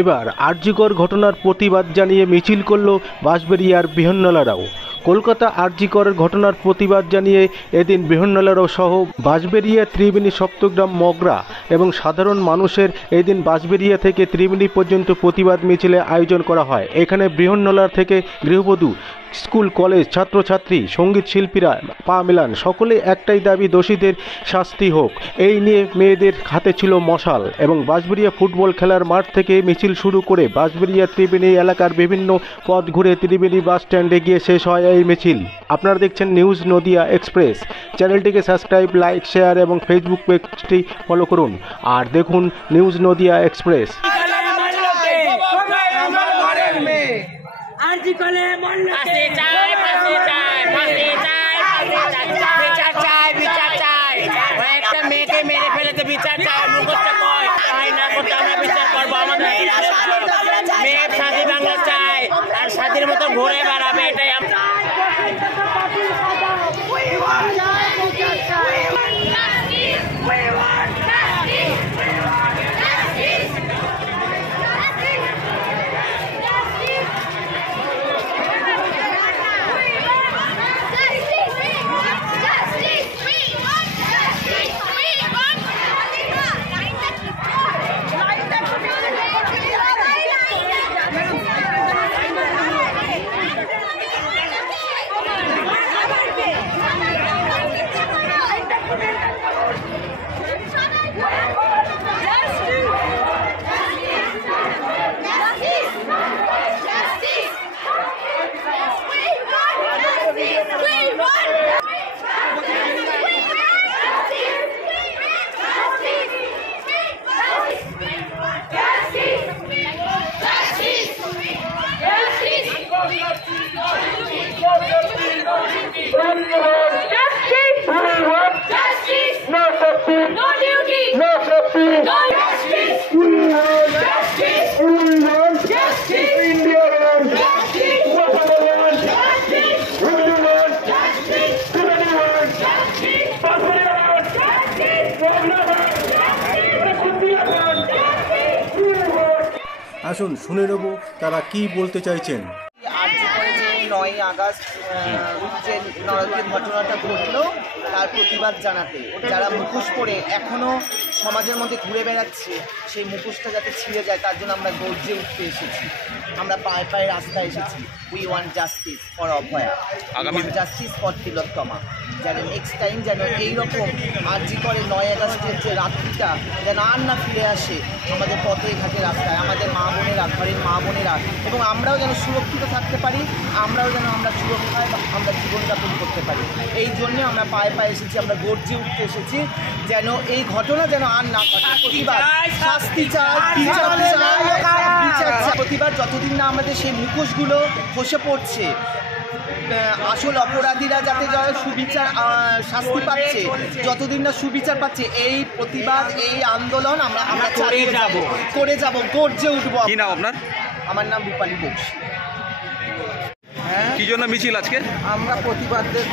এবার আরজিকর ঘটনার প্রতিবাদ জানিয়ে মিছিল করল বাঁশবেড়িয়ার বৃহন্নলারাও। কলকাতা আরজিকর ঘটনার প্রতিবাদ জানিয়ে এদিন বৃহন্নলারাও সহ বাঁশবেড়িয়া, ত্রিবেণী, সপ্তগ্রাম, মগরা এবং সাধারণ মানুষের এদিন বাঁশবেড়িয়া থেকে ত্রিবেণী পর্যন্ত প্রতিবাদ মিছিলে আয়োজন করা হয়। এখানে বৃহন্নলার থেকে গৃহবধূ, স্কুল কলেজ ছাত্রছাত্রী, সঙ্গীত শিল্পীরা পা মেলান। সকলে একটাই দাবি, দোষীদের শাস্তি হোক। এই নিয়ে মেয়েদের হাতে ছিল মশাল এবং বাঁশবেড়িয়া ফুটবল খেলার মাঠ থেকে মিছিল শুরু করে বাঁশবেড়িয়া ত্রিবেণী এলাকার বিভিন্ন পথ ঘুরে ত্রিবেণী বাস স্ট্যান্ডে গিয়ে শেষ হয় এই মিছিল। আপনারা দেখছেন নিউজ নদিয়া এক্সপ্রেস। চ্যানেলটিকে সাবস্ক্রাইব, লাইক, শেয়ার এবং ফেসবুক পেজটি ফলো করুন আর দেখুন নিউজ নদিয়া এক্সপ্রেস। মেয়েকে মেরে ফেলেছে, বিচার চাই, মুখস্থ কয় না করতে আমরা বিচার করবো। আমাদের মেয়ের স্বাধীন বাংলা চাই আর স্বাধীনের মতো ঘুরে বেড়াবে, এটাই আমরা। আসুন শুনে নেব তারা কি বলতে চাইছেন। আরজিকরে যে 9ই আগস্ট যে নরকের ঘটনাটা ঘটলো তার প্রতিবাদ জানাতে যারা মুখোশ পরে এখনও সমাজের মধ্যে ঘুরে বেড়াচ্ছে, সেই মুখোশটা যাতে ছিঁড়ে যায় তার জন্য আমরা গর্জে উঠতে এসেছি। আমরা পায়ে পায়ে রাস্তায় এসেছি। We want justice for Abhaya, justice for Tilottama. যেন নেক্সট টাইম যেন এইরকম আরজিকরে 9ই আগস্টের যে রাত্রিটা যেন আর না ফিরে আসে আমাদের পথে ঘাটে রাস্তায়, আমাদের মা বোনেরা, ঘরের মা বোনেরা, এবং আমরাও যেন সুরক্ষিত থাকতে পারি, আমরাও যেন আমরা সুরক্ষায় আমরা জীবনযাপন করতে পারি। এই জন্যে আমরা পায়ে পায়ে এসেছি, আমরা গর্জে উঠতে এসেছি যেন এই ঘটনা যেন আর না ঘটে। প্রতিবাদ, শাস্তি চাই, বিচার চাই। প্রতিবাদ যতদিন না আমাদের সেই মুখোশগুলো খসে পড়ছে, আসল অপরাধীরা যাতে সুবিচার শাস্তি পাচ্ছে, যতদিন না সুবিচার পাচ্ছে, এই প্রতিবাদ, এই আন্দোলন আমরা চালিয়ে করে যাব, গর্জে উঠবো। কি নাম আপনার? আমার নাম রূপালী বক্সী। কি জন্য মিছিল আজকে? আমরা প্রতিবাদের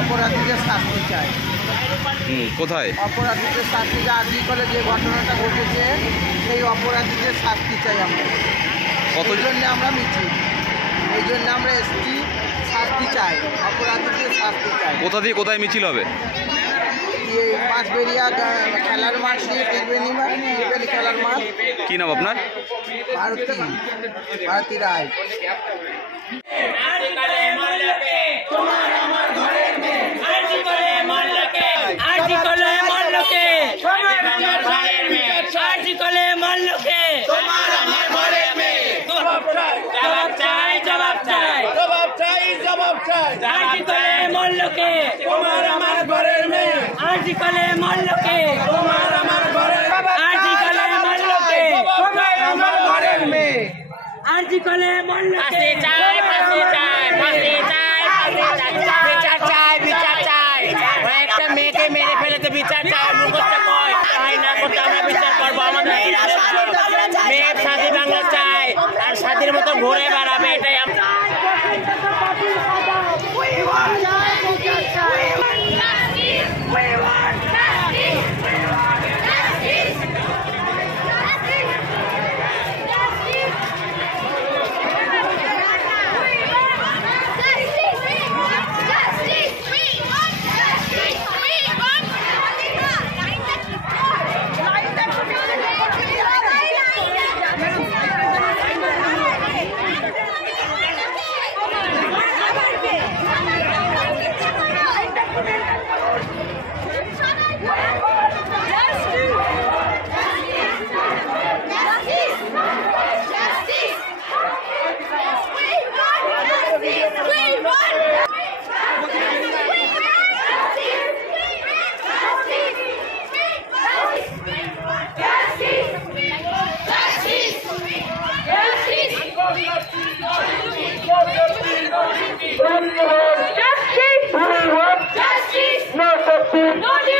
অপরাধীদের শাস্তি চাই। কোথায়? অপরাধীদের শাস্তি চাই। আরজিকরে যে ঘটনাটা ঘটেছে সেই অপরাধীদের শাস্তি চাই আমরা। এই জন্য আমরা মিছিল, এই জন্য আমরা এসছি, শাস্তি চাই, অপরাধীদের শাস্তি চাই। কোথা দিয়ে কোথায় মিছিল হবে? বাঁশবেড়িয়া খেলার মাঠ দিয়ে ত্রিবেণী খেলার মাঠ। কি নাম আপনার? ভারতী রায়। তোমার আমার ঘরের মেয়ে আরজিকরে মল্লকে, তোমার আমার ঘরের আরজিকরে মল্লকে, তোমার আমার ঘরের মেয়ে আরজিকরে মল্লকে। চাই ফাঁসি চাই, ফাঁসি চাই, বিচার চাই, বিচার চাই। একটা মেয়েকে মেরে ফেলেছে, বিচার চাই, মুখস্থ কয় না করতে আমরা বিচার করবো। আমাদের মেয়ের স্বাধীন বাংলা চাই আর স্বাধীনের মতো ঘুরে বেড়াবে, এটাই আমরা। Justice! No justice! No justice! No justice!